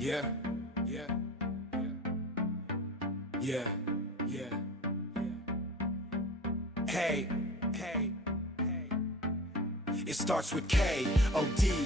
Yeah, yeah, yeah, yeah. Hey, hey, it starts with KODIMAN.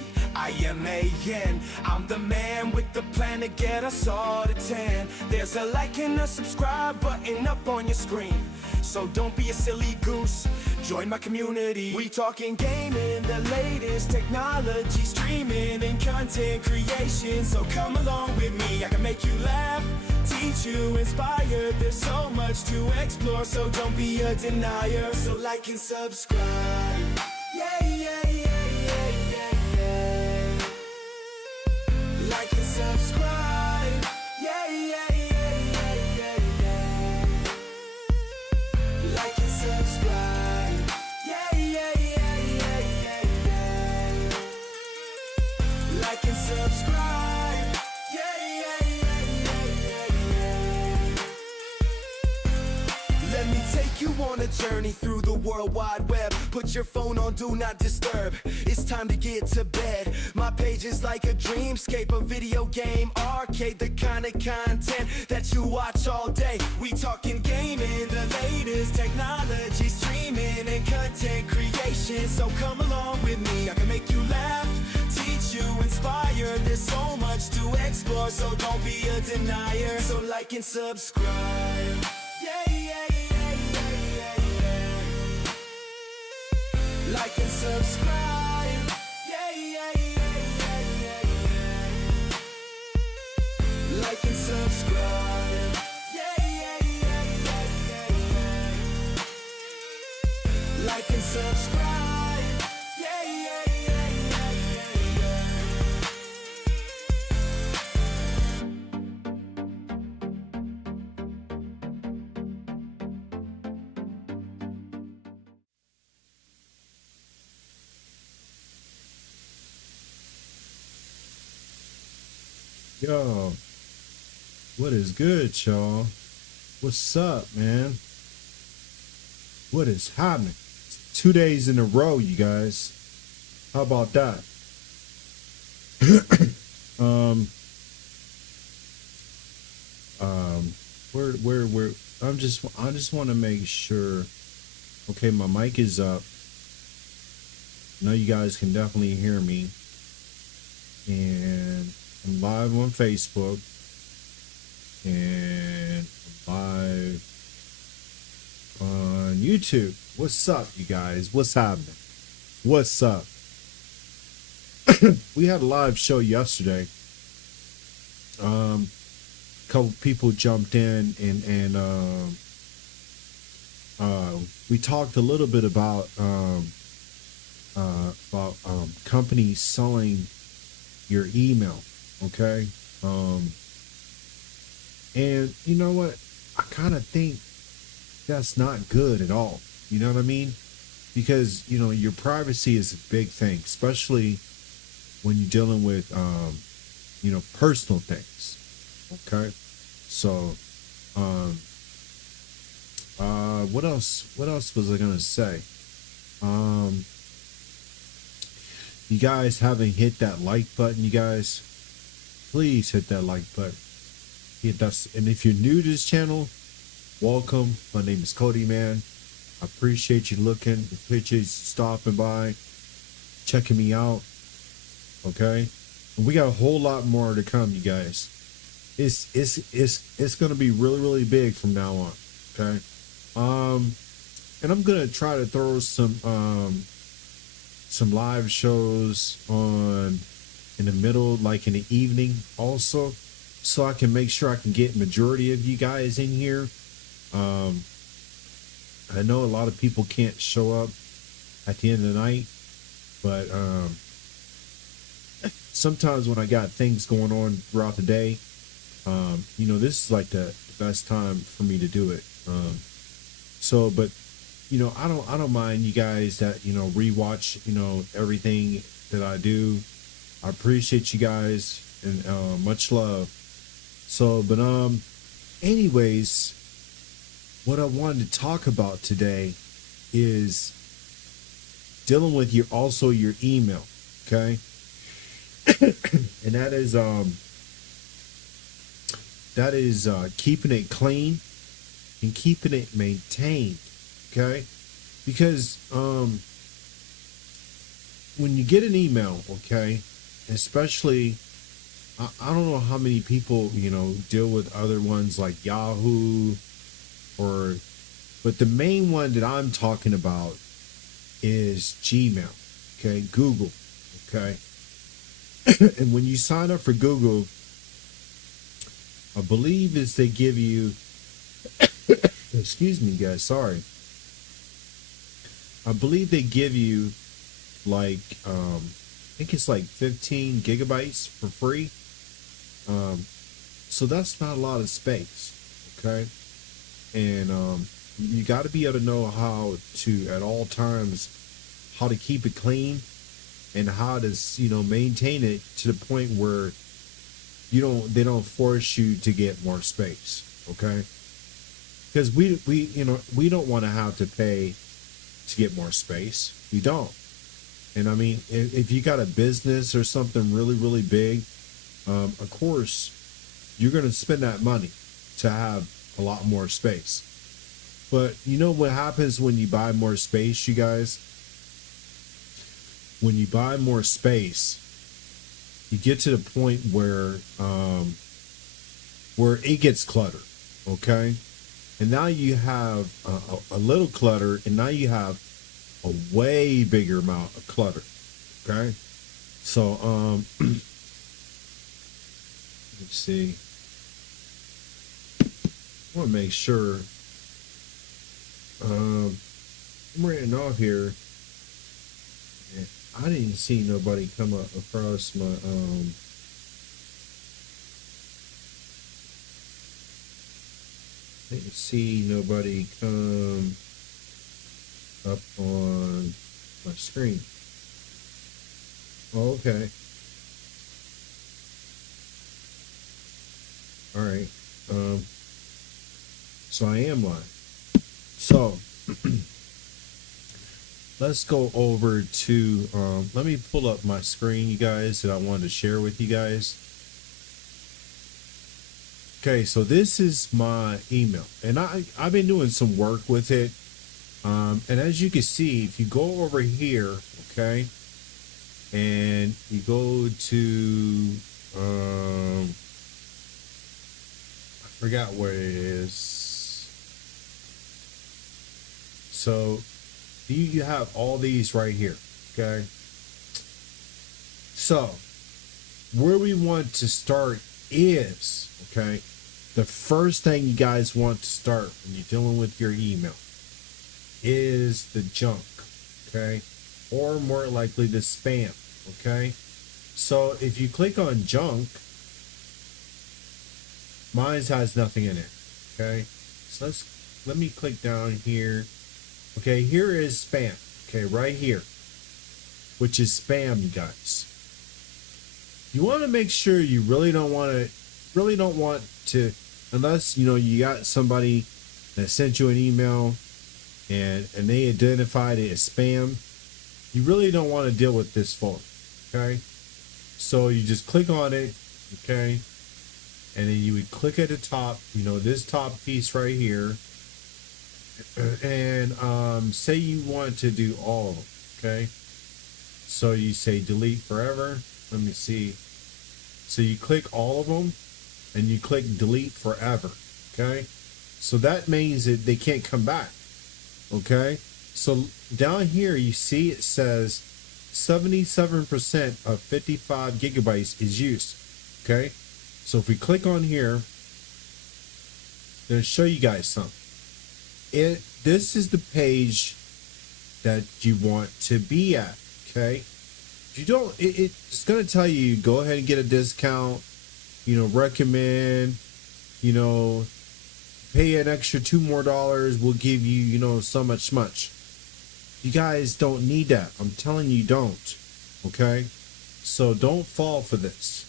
I'm the man with the plan to get us all to 10. There's a like and a subscribe button up on your screen, so don't be a silly goose, join my community. We talking gaming, the latest technology, streaming and content creation. So come along with me, I can make you laugh, teach you, inspire. There's so much to explore, so don't be a denier. So like and subscribe. Yeah, yeah, yeah, yeah, yeah, yeah. Like and subscribe. Yeah, yeah, yeah, yeah, yeah, yeah. Like and subscribe. Yeah, yeah, yeah, yeah, yeah, yeah. Like and subscribe. Yeah, yeah, yeah, yeah, yeah, yeah. Let me take you on a journey through the World Wide Web. Put your phone on Do Not Disturb. It's time to get to bed. My page is like a dreamscape, a video game arcade, the kind of content that you watch all day. We talking gaming, the latest technology, streaming and content creation. So come along with me, I can make you laugh, teach you, inspire. There's so much to explore, so don't be a denier. So like and subscribe. Yeah, yeah, yeah, yeah, yeah, yeah. Like and subscribe. Yeah, yeah, yeah, yeah, yeah, yeah. Like and subscribe. Yeah, yeah, yeah, yeah, yeah, yeah. Like and subscribe. Yeah, yeah, yeah, yeah, yeah, yeah. Yo, what is good, y'all? What's up, man? What is happening? It's 2 days in a row, you guys. How about that? um, where? I just want to make sure. Okay, my mic is up. I know you guys can definitely hear me, and I'm live on Facebook, and I'm live on YouTube. What's up, you guys? What's happening? What's up? We had a live show yesterday. A couple people jumped in, and we talked a little bit about companies selling your email. Okay. And you know what? I kind of think that's not good at all. You know what I mean? Because, you know, your privacy is a big thing, especially when you're dealing with, you know, personal things. Okay. So, what else was I going to say? You guys haven't hit that like button, you guys. Please hit that like button. And if you're new to this channel, welcome. My name is KODIMAN. I appreciate you looking, appreciate you stopping by, checking me out. Okay, and we got a whole lot more to come, you guys. It's gonna be really big from now on. Okay, and I'm gonna try to throw some live shows on in the middle, like in the evening also, so I can make sure I can get majority of you guys in here. I know a lot of people can't show up at the end of the night, but sometimes when I got things going on throughout the day, you know, this is like the best time for me to do it. So, but you know, I don't mind you guys that, you know, rewatch, you know, everything that I do. I appreciate you guys, and much love. So, but anyways, what I wanted to talk about today is dealing with your email, okay? And that is that is keeping it clean and keeping it maintained. Okay, because when you get an email, okay, especially I don't know how many people deal with other ones like Yahoo or, but the main one that I'm talking about is Gmail. Okay, Google. Okay, and when you sign up for Google, I believe is they give you excuse me guys, sorry, I believe they give you like I think it's like 15 gigabytes for free. So that's not a lot of space. Okay, and you got to be able to know how to at all times how to keep it clean and how to maintain it to the point where they don't force you to get more space. Okay, because we don't want to have to pay to get more space. We don't. And I mean, if you got a business or something really, really big, of course, you're going to spend that money to have a lot more space. But you know what happens when you buy more space, you guys? When you buy more space, you get to the point where it gets cluttered, okay? And now you have a little clutter, and now you have a way bigger amount of clutter. Okay, so let's see. I want to make sure I'm writing off here. I didn't see nobody come up across my I didn't see nobody come up on my screen. Oh, okay. All right. So I am live. So let's go over to let me pull up my screen, you guys, that I wanted to share with you guys. Okay, so this is my email, and I've been doing some work with it. And as you can see, if you go over here, okay, and you go to, I forgot where it is. So you have all these right here, okay? So where we want to start is, okay, the first thing you guys want to start when you're dealing with your email is the junk, okay, or more likely the spam. Okay, so if you click on junk, mine has nothing in it. Okay, so let me click down here. Okay, here is spam. Okay, right here, which is spam, you guys. You want to make sure you really don't want to, unless you got somebody that sent you an email and they identified it as spam. You really don't want to deal with this folder. Okay, so you just click on it, okay, and then you would click at the top, this top piece right here, and say you want to do all of them. Okay, so you say delete forever. Let me see. So you click all of them and you click delete forever. Okay, so that means that they can't come back. Okay, so down here you see it says 77% of 55 gigabytes is used. Okay, so if we click on here, I'm going to show you guys something. This is the page that you want to be at. Okay, if you don't, it's going to tell you go ahead and get a discount, recommend, pay an extra $2 more, we'll give you, so much. You guys don't need that. I'm telling you, don't. Okay, so don't fall for this.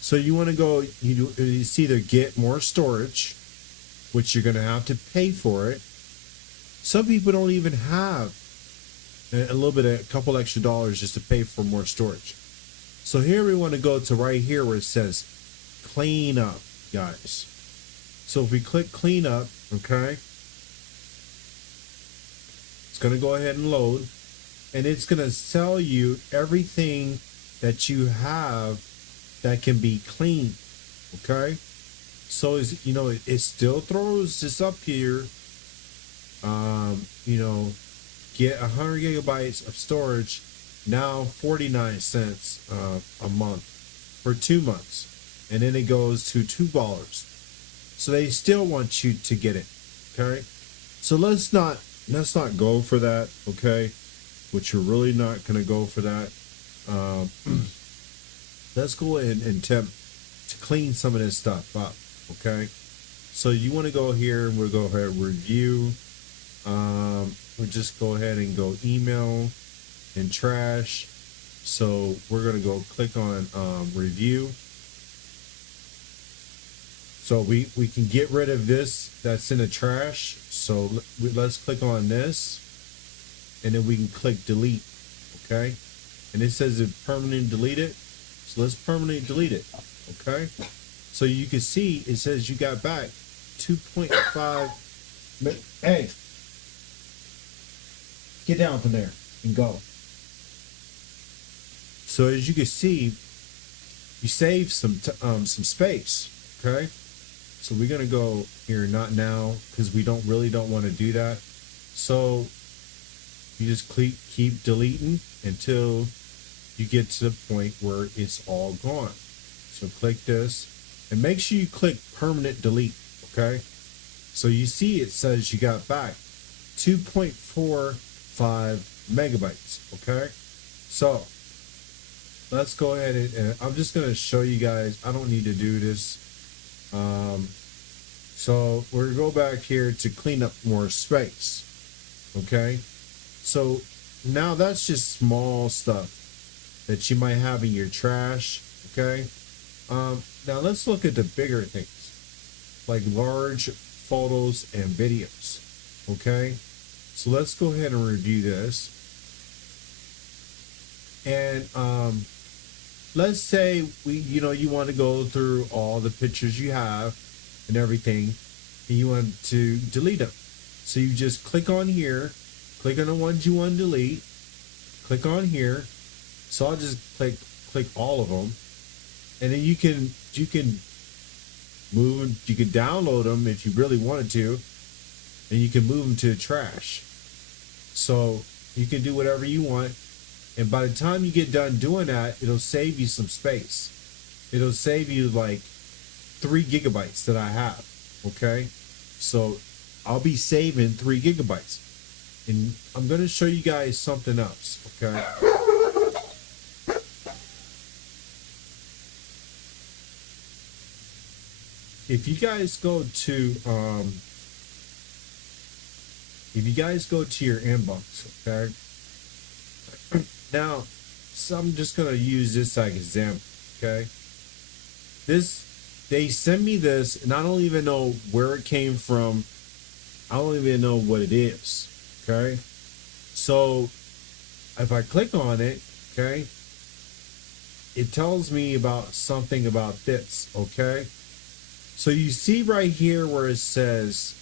So you want to go, it's either get more storage, which you're going to have to pay for it. Some people don't even have a couple extra dollars just to pay for more storage. So here we want to go to right here where it says clean up. guys. So if we click clean up, okay, it's going to go ahead and load, and it's going to tell you everything that you have that can be cleaned. Okay, so is, you know, it still throws this up here. You know, get 100 gigabytes of storage, now 49 cents a month for 2 months, and then it goes to $2. So they still want you to get it. Okay, so let's not go for that. Okay, which you're really not going to go for that. Let's go ahead and attempt to clean some of this stuff up. Okay, so you want to go here and we'll go ahead and review. We'll just go ahead and go email and trash. So we're going to go click on review. So we can get rid of this that's in the trash. So let's click on this, and then we can click delete. Okay, and it says it permanently delete it. So let's permanently delete it. Okay, so you can see it says you got back 2.5. Hey, get down from there and go. So as you can see, you save some space. Okay, so we're gonna go here, not now, because we don't want to do that. So you just keep deleting until you get to the point where it's all gone. So click this and make sure you click permanent delete. Okay, so you see it says you got back 2.45 megabytes. Okay, so let's go ahead and I'm just going to show you guys. I don't need to do this. So we're going to go back here to clean up more space. Okay, so now that's just small stuff that you might have in your trash. Okay, now let's look at the bigger things, like large photos and videos. Okay, so let's go ahead and review this. And let's say you want to go through all the pictures you have and everything, and you want to delete them. So you just click on here, click on the ones you want to delete, click on here. So I'll just click all of them, and then you can move them. You can download them if you really wanted to, and you can move them to the trash. So you can do whatever you want, and by the time you get done doing that, it'll save you some space. It'll save you like 3 gigabytes that I have. Okay, so I'll be saving 3 gigabytes, and I'm going to show you guys something else. Okay. If you guys go to your inbox, okay. Now, so I'm just gonna use this like example, okay. They send me this, and I don't even know where it came from. I don't even know what it is, okay. So if I click on it, okay, it tells me about something about this, okay. So you see right here where it says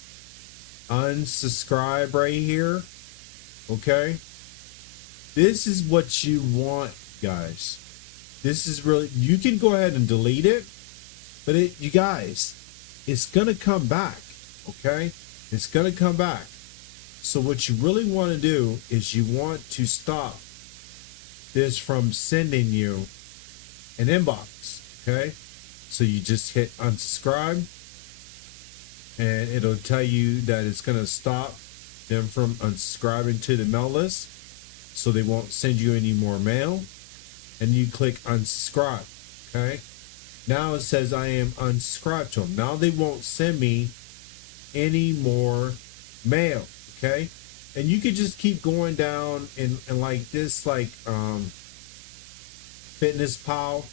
unsubscribe right here, okay? This is what you want, guys. This is really, you can go ahead and delete it, but you guys, it's gonna come back, okay? It's gonna come back. So what you really want to do is you want to stop this from sending you an inbox, okay? So you just hit unsubscribe, and it'll tell you that it's going to stop them from unsubscribing to the mail list, so they won't send you any more mail. And you click unsubscribe. Okay, now it says I am unsubscribed to them. Now they won't send me any more mail. Okay, and you could just keep going down and like this, like Fitness Pal.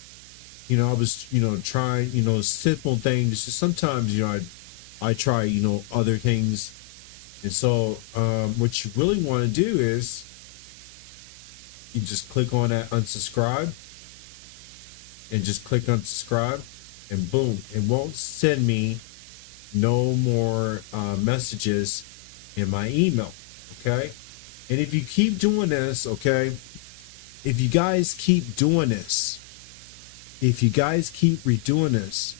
I was, trying, simple things. Sometimes, I try, other things. And so, what you really want to do is you just click on that unsubscribe, and just click unsubscribe. and boom, it won't send me no more messages in my email. Okay, and if you keep doing this, okay, if you guys keep doing this, if you guys keep redoing this,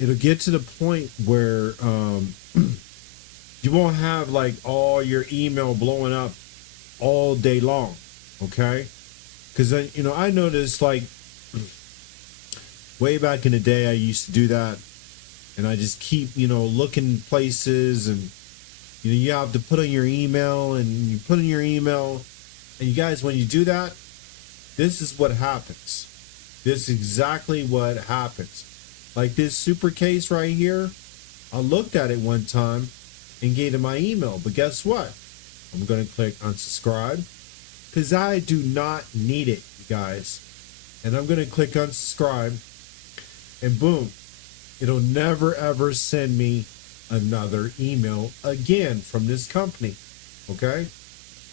it'll get to the point where you won't have like all your email blowing up all day long. Okay, because I noticed like way back in the day I used to do that, and I just keep looking places, and you have to put in your email, and you put in your email, and you guys, when you do that, this is what happens. This is exactly what happens. Like this super case right here, I looked at it one time and gave it my email, but guess what? I'm going to click unsubscribe because I do not need it, you guys. And I'm going to click unsubscribe, and boom, it'll never ever send me another email again from this company. Okay?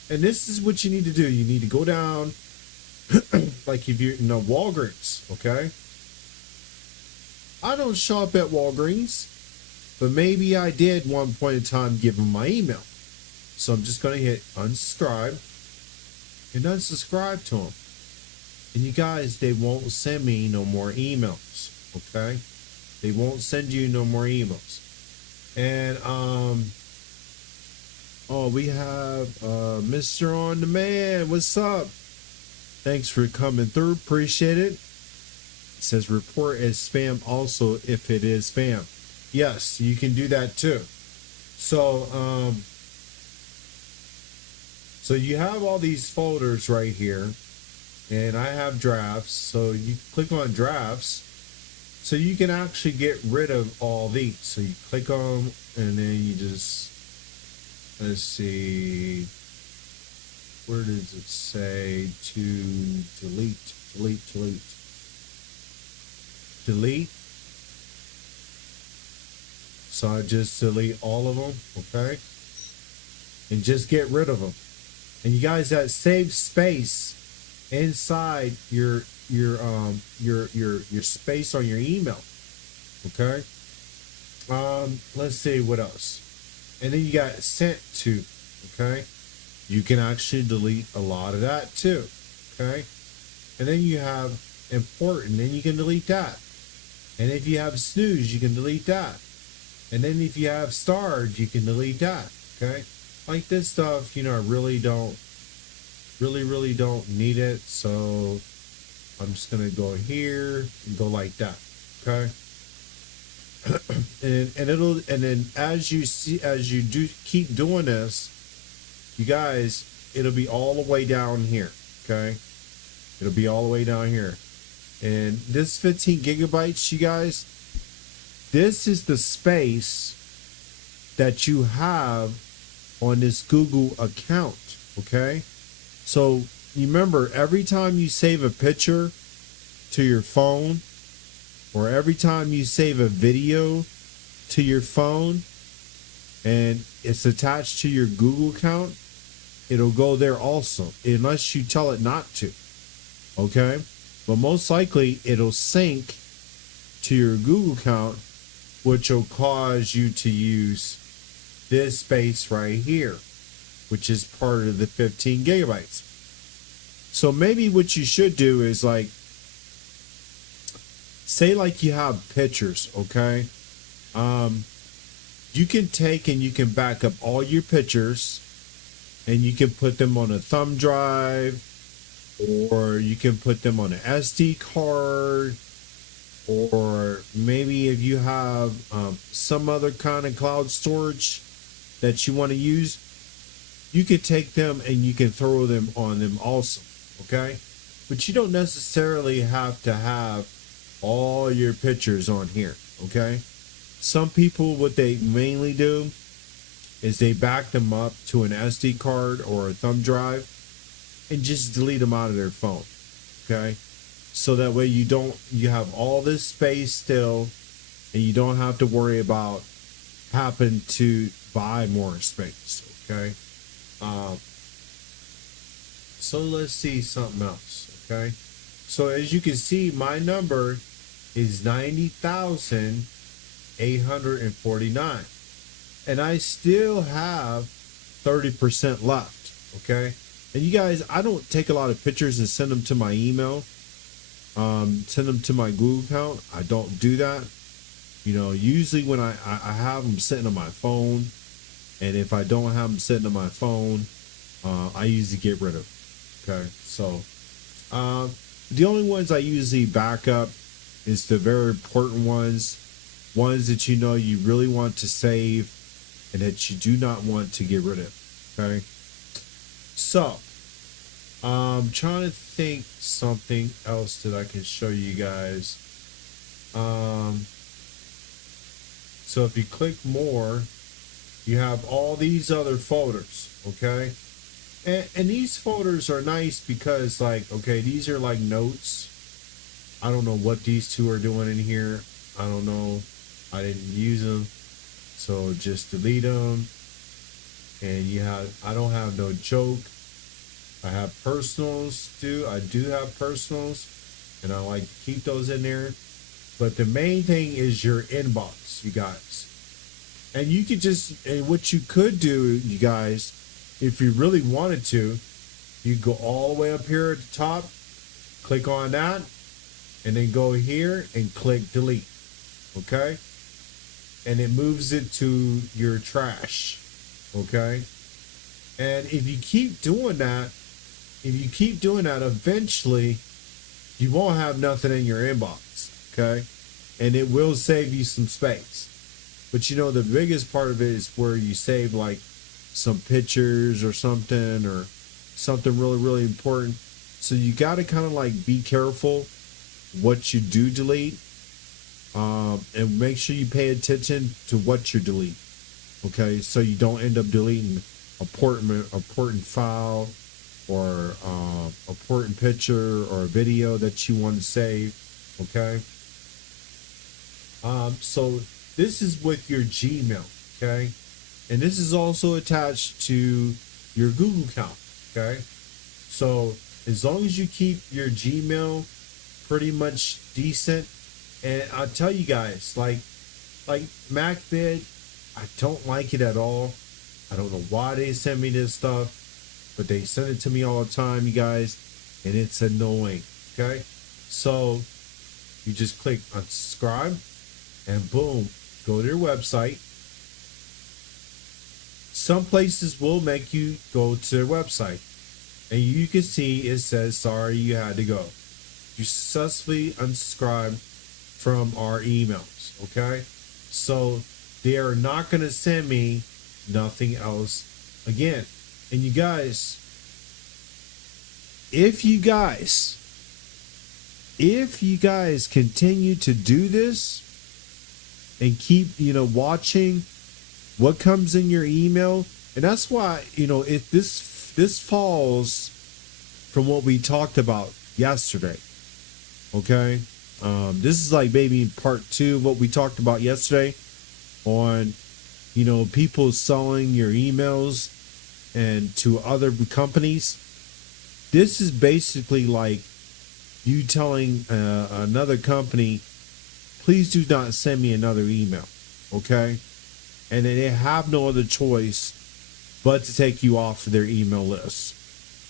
And this is what you need to do. You need to go down, like if you're in Walgreens, okay? I don't shop at Walgreens, but maybe I did one point in time give them my email. So I'm just going to hit unsubscribe and unsubscribe to them. And you guys, they won't send me no more emails, okay? They won't send you no more emails. And oh, we have Mr. On Demand. What's up? Thanks for coming through. Appreciate it. It says report as spam also if it is spam. Yes, you can do that too. So so you have all these folders right here, and I have drafts. So you click on drafts, so you can actually get rid of all these. So you click on them, and then you just, let's see, where does it say to delete? So I just delete all of them, okay? And just get rid of them. And you guys, that saves space inside your space on your email. Okay. Let's see what else. And then you got sent to. Okay. You can actually delete a lot of that too. Okay. And then you have important, and you can delete that. And if you have snooze, you can delete that. And then if you have starred, you can delete that. Okay. Like this stuff, I really don't need it. So I'm just gonna go here and go like that. Okay. and then as you do keep doing this, you guys, it'll be all the way down here. Okay. It'll be all the way down here. And this 15 gigabytes, you guys, this is the space that you have on this Google account. Okay. So you remember, every time you save a picture to your phone, or every time you save a video to your phone and it's attached to your Google account, it'll go there also, unless you tell it not to. Okay. But most likely it'll sync to your Google account, which will cause you to use this space right here, which is part of the 15 gigabytes. So maybe what you should do is, like, say like you have pictures, okay? You can take and you can back up all your pictures, and you can put them on a thumb drive, or you can put them on an SD card, or maybe if you have some other kind of cloud storage that you want to use, you can take them and you can throw them on them also. Okay. But you don't necessarily have to have all your pictures on here. Okay. Some people, what they mainly do is they back them up to an SD card or a thumb drive and just delete them out of their phone. Okay. So that way you have all this space still, and you don't have to worry about having to buy more space. Okay. So let's see something else. Okay. So as you can see, my number is 90,849, and I still have 30% left. Okay, and you guys, I don't take a lot of pictures and send them to my email, send them to my Google account. I don't do that. You know, usually when I have them sitting on my phone, and if I don't have them sitting on my phone, I usually get rid of. Okay, so the only ones I usually back up is the very important ones that you know you really want to save and that you do not want to get rid of. Okay, so I'm trying to think something else that I can show you guys. So if you click more, you have all these other folders. Okay, and these folders are nice because, like, okay, these are like notes. I don't know what these two are doing in here. I don't know. I didn't use them, so just delete them. And you have, I don't have no joke. I have personals too. I do have personals, and I like to keep those in there. But the main thing is your inbox, you guys. And you could just, and what you could do, you guys, if you really wanted to, you go all the way up here at the top, click on that, and then go here and click delete. Okay? And it moves it to your trash. Okay? And if you keep doing that, eventually you won't have nothing in your inbox. Okay? And it will save you some space. But you know, the biggest part of it is where you save like some pictures or something really, really important. So you got to kind of like be careful what you do delete, and make sure you pay attention to what you delete. Okay, so you don't end up deleting important file or important picture or a video that you want to save. Okay, so this is with your Gmail. Okay, and this is also attached to your Google account. Okay, so as long as you keep your Gmail pretty much decent, and I'll tell you guys, like MacBid, I don't like it at all. I don't know why they send me this stuff, but they send it to me all the time, you guys, and it's annoying. Okay, so you just click unsubscribe, and boom, go to their website. Some places will make you go to their website, and you can see it says sorry you had to go. You successfully unsubscribed from our emails. Okay, so they are not going to send me nothing else again. And you guys, if you guys continue to do this and keep, you know, watching what comes in your email, and that's why, you know, if this falls from what we talked about yesterday. Okay, this is like maybe part 2 of what we talked about yesterday on, you know, people selling your emails and to other companies. This is basically like you telling another company, please do not send me another email. Okay, and they have no other choice but to take you off of their email list.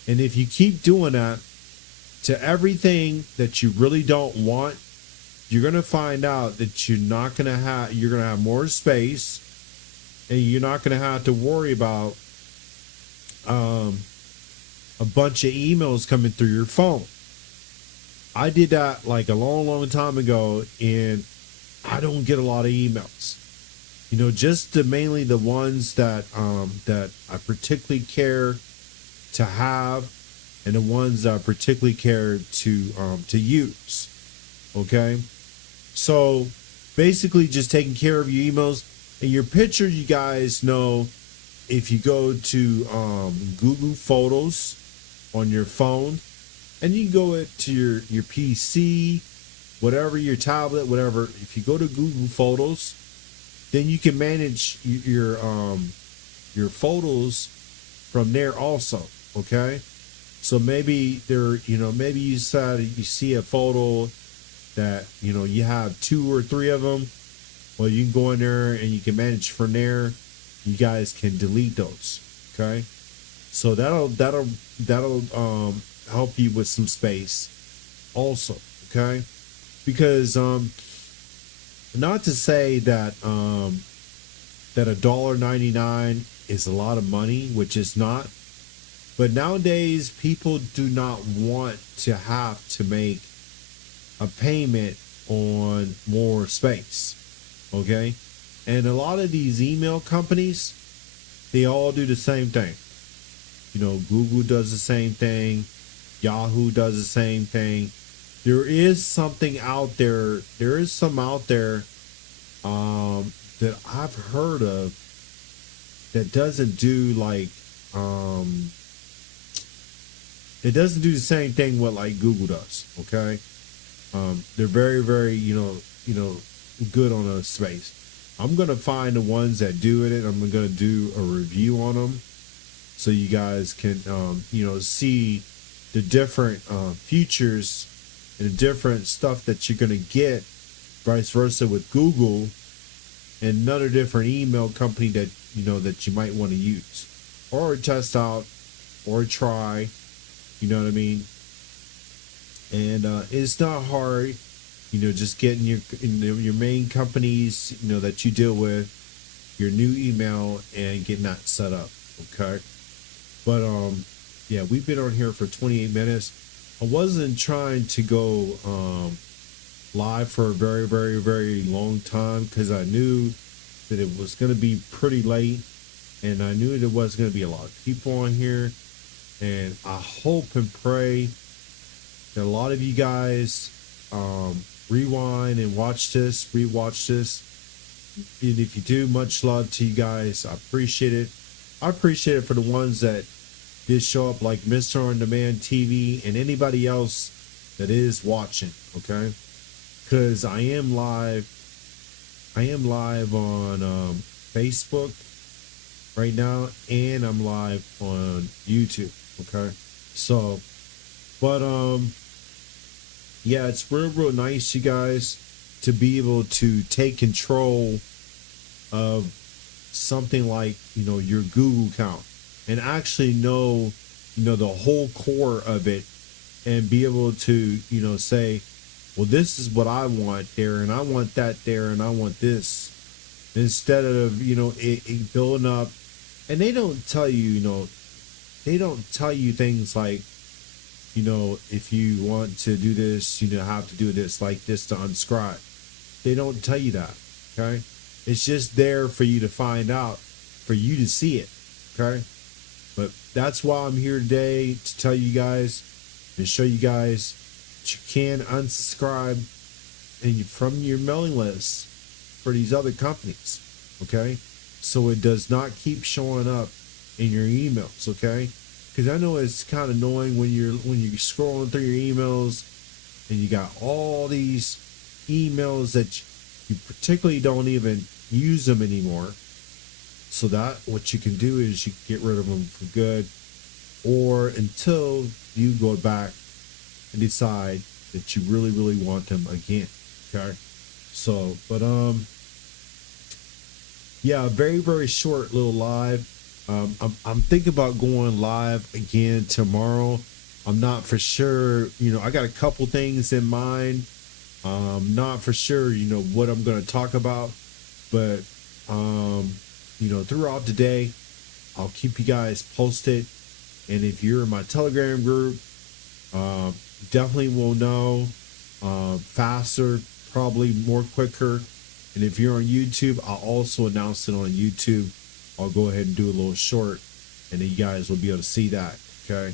And if you keep doing that to everything that you really don't want, you're going to find out that you're going to have more space, and you're not going to have to worry about a bunch of emails coming through your phone. I did that like a long time ago, and I don't get a lot of emails. You know, just mainly the ones that I particularly care to have, and the ones that I particularly care to use. Okay, so basically just taking care of your emails and your picture. You guys know, if you go to Google Photos on your phone, and you can go to your PC, whatever, your tablet, whatever. If you go to Google Photos, then you can manage your photos from there also. Okay, so maybe maybe you said you see a photo that, you know, you have 2 or 3 of them. Well, you can go in there and you can manage from there. You guys can delete those. Okay. So that'll help you with some space also. Okay. Because not to say that that $1.99 is a lot of money, which is not, but nowadays people do not want to have to make a payment on more space. Okay. And a lot of these email companies, they all do the same thing. You know, Google does the same thing. Yahoo does the same thing. There is something out there. There is some out there that I've heard of that doesn't do like it doesn't do the same thing what like Google does. Okay. They're very, very, good on a space. I'm gonna find the ones that do it. I'm gonna do a review on them, so you guys can, see the different features and the different stuff that you're gonna get, vice versa with Google and another different email company that that you might want to use or test out or try. You know what I mean? And it's not hard. Just getting your main companies, that you deal with, your new email, and getting that set up. Okay. But yeah, we've been on here for 28 minutes. I wasn't trying to go live for a very, very, very long time because I knew that it was going to be pretty late, and I knew there was going to be a lot of people on here. And I hope and pray that a lot of you guys rewind and rewatch this. And if you do, much love to you guys. I appreciate it. I appreciate it for the ones that did show up, like Mr. On Demand TV and anybody else that is watching. Okay, because I am live on Facebook right now, and I'm live on YouTube. Okay, so but yeah, it's real nice, you guys, to be able to take control of something like, your Google account and actually know, the whole core of it, and be able to, say, well, this is what I want there, and I want that there, and I want this, instead of, it building up. And they don't tell you, they don't tell you things like, if you want to do this, have to do this like this to unscribe. They don't tell you that. Okay. It's just there for you to find out, for you to see it. Okay. But that's why I'm here today, to tell you guys and show you guys that you can unsubscribe from your mailing list for these other companies. Okay. So it does not keep showing up in your emails. Okay. Because I know it's kind of annoying when you're scrolling through your emails and you got all these emails that you particularly don't even use them anymore. So that what you can do is you get rid of them for good, or until you go back and decide that you really, really want them again. Okay. So, but yeah, very, very short little live. I'm thinking about going live again tomorrow. I'm not for sure. I got a couple things in mind. Not for sure, what I'm going to talk about. But, throughout the day, I'll keep you guys posted. And if you're in my Telegram group, definitely will know faster, probably more quicker. And if you're on YouTube, I'll also announce it on YouTube. I'll go ahead and do a little short, and then you guys will be able to see that. Okay.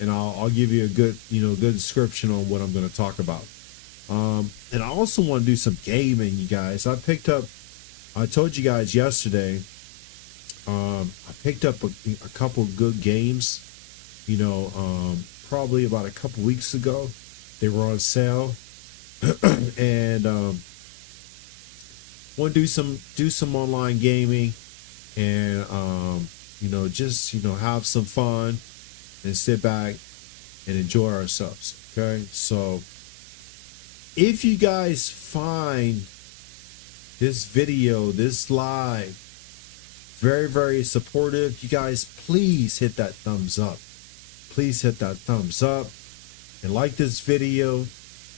And I'll give you a good, good description on what I'm going to talk about. And I also want to do some gaming, you guys. I told you guys yesterday, I picked up a couple good games, probably about a couple weeks ago. They were on sale. And want to do some online gaming, and just have some fun and sit back and enjoy ourselves. Okay, so if you guys find this video, this live, very, very supportive, you guys, please hit that thumbs up. Please hit that thumbs up and like this video.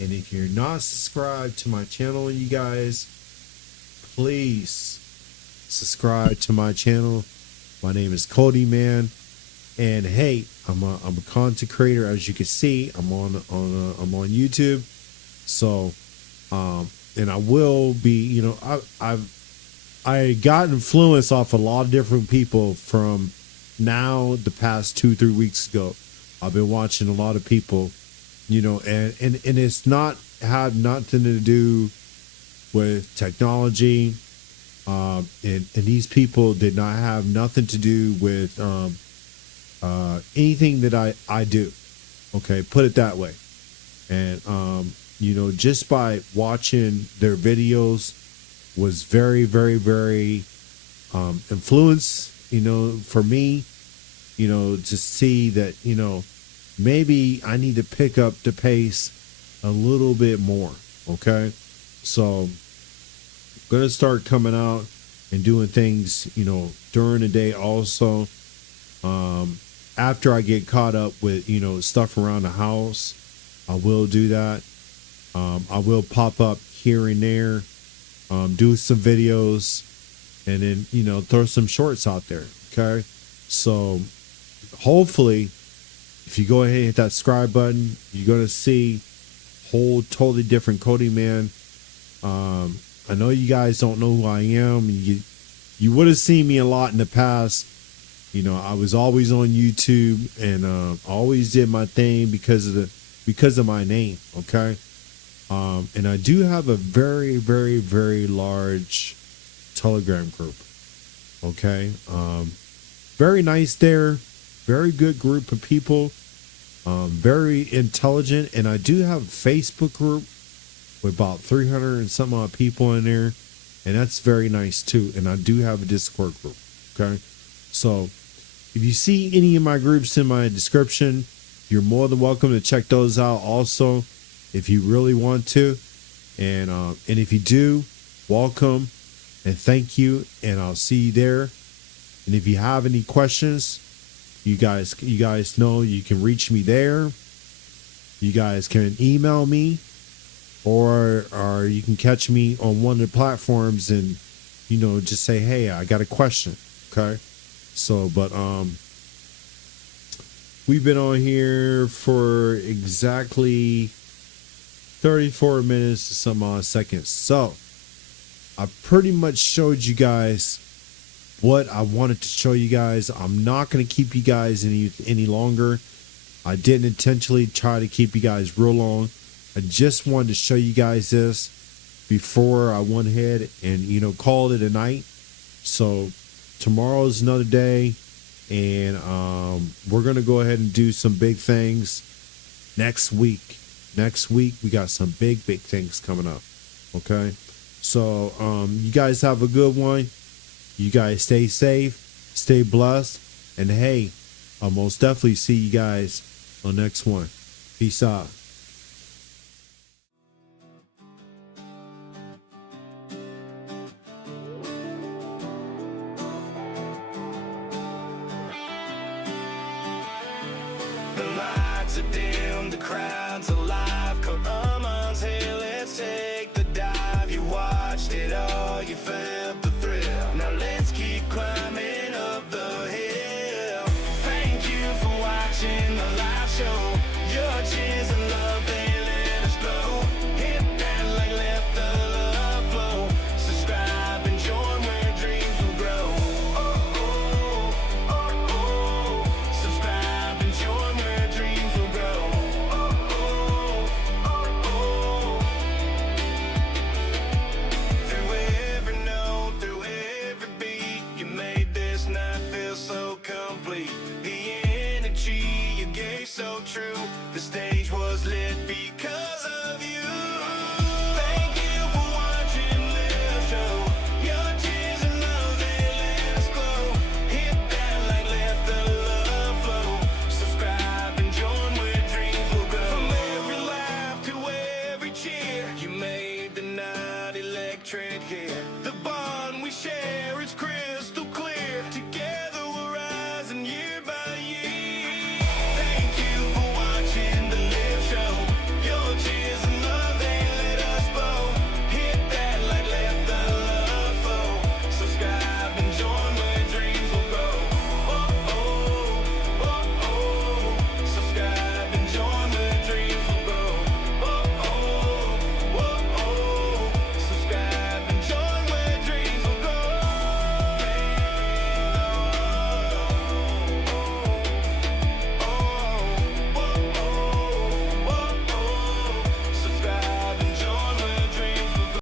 And if you're not subscribed to my channel, you guys, please subscribe to my channel. My name is KODIMAN, and hey, I'm a content creator. As you can see, I'm on YouTube. So, and I will be, you know, I got influence off a lot of different people from now the past 2-3 weeks ago. I've been watching a lot of people, you know, and it's not had nothing to do with technology. And these people did not have nothing to do with anything that I do. Okay, put it that way. And you know, just by watching their videos was very, very, very influenced, you know, for me, you know, to see that, you know, maybe I need to pick up the pace a little bit more. Okay, so I'm gonna start coming out and doing things, you know, during the day also. After I get caught up with, you know, stuff around the house, I will do that. I will pop up here and there, do some videos, and then, you know, throw some shorts out there. Okay, so hopefully, if you go ahead and hit that subscribe button, you're gonna see whole totally different KODIMAN. I know you guys don't know who I am. You would have seen me a lot in the past. You know, I was always on YouTube, and always did my thing because of my name. Okay. And I do have a very, very, very large Telegram group. Okay. Very nice there. Very good group of people. Very intelligent. And I do have a Facebook group with about 300 and some odd people in there. And that's very nice too. And I do have a Discord group. Okay. So if you see any of my groups in my description, you're more than welcome to check those out also, if you really want to. And if you do, welcome and thank you. And I'll see you there. And if you have any questions, you guys know you can reach me there. You guys can email me, or you can catch me on one of the platforms and, you know, just say, hey, I got a question. Okay. So, but we've been on here for exactly 34 minutes to some odd seconds. So I pretty much showed you guys what I wanted to show you guys. I'm not going to keep you guys any longer. I didn't intentionally try to keep you guys real long. I just wanted to show you guys this before I went ahead and, you know, called it a night. So tomorrow's another day, and we're going to go ahead and do some big things next week. Next week, we got some big things coming up. Okay. So you guys have a good one. You guys stay safe, stay blessed, and hey, I'll most definitely see you guys on the next one. Peace out. The lights are dim, the crowd's alive. KODIMAN's here, let's take the dive. You watched it all, you felt the thrill. Now let's keep climbing up the hill. Thank you for watching the live show. Your cheers and love, they let us glow. Hit that like, let the love flow. Subscribe and join where dreams will grow. Oh, oh, oh, oh. Subscribe and join where dreams will grow. Oh, oh, oh, oh. Through every note, through every beat, you made this night feel so complete. The energy you gave so true. The stage was lit because